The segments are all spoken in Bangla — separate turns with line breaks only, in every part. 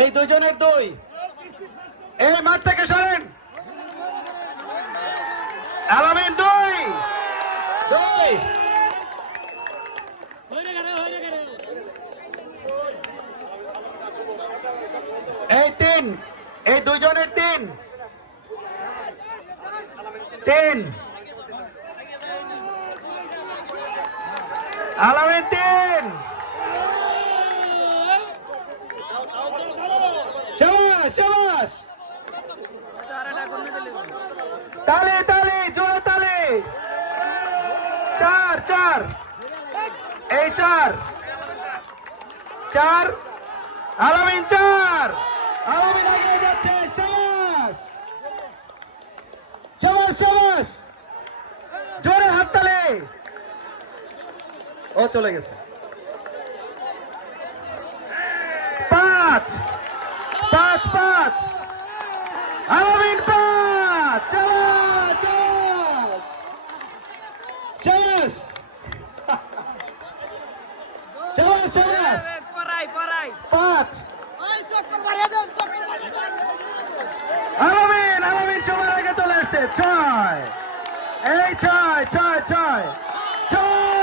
এই দুজনের দুই। এই মাঠ থেকে সরেন। আলামিন দুই। দুই। এই তিন। এই দুজনের তিন। তিন। আলামিন তিন। চার। এই চার। চার। আলামিন চার। আলামিন এগিয়ে যাচ্ছে শাবাশ শাবাশ শাবাশ জোরে হাত তালি ও চলে গেছে। পাঁচ পাঁচ আলামিন পাঁচ চার চার চার চার
পড়াই পড়াই
পাঁচ আলামিন আলামিন সবার আগে চলে এসছে ছয়। এই ছয় ছয় ছয়। ছয়।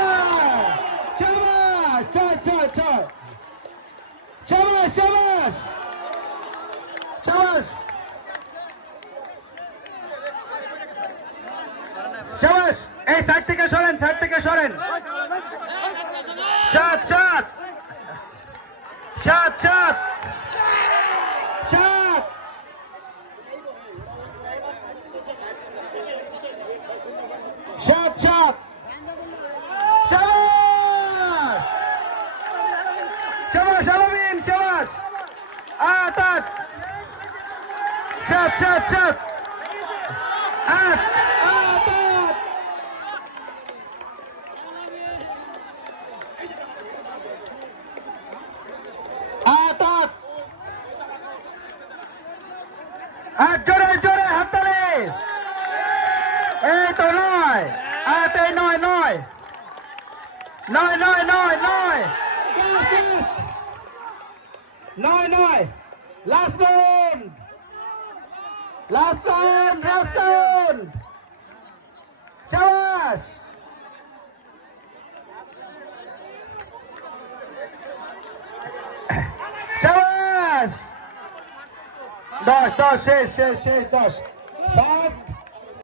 এই সাইড থেকে সরেন সাইড থেকে সরেন। সাত। Çat çat. Çat. Çat çat. Çavaş. Çavaş alamayayım çavaş. At at. Çat çat çat. At. at. আট আট আট জোরে জোরে হাততালি এই তো নয় আট এই নয় নয় নয় নয় নয় নয় নয় নয় last round last round last round 10. 2, 2, 6, 6, 6, 2.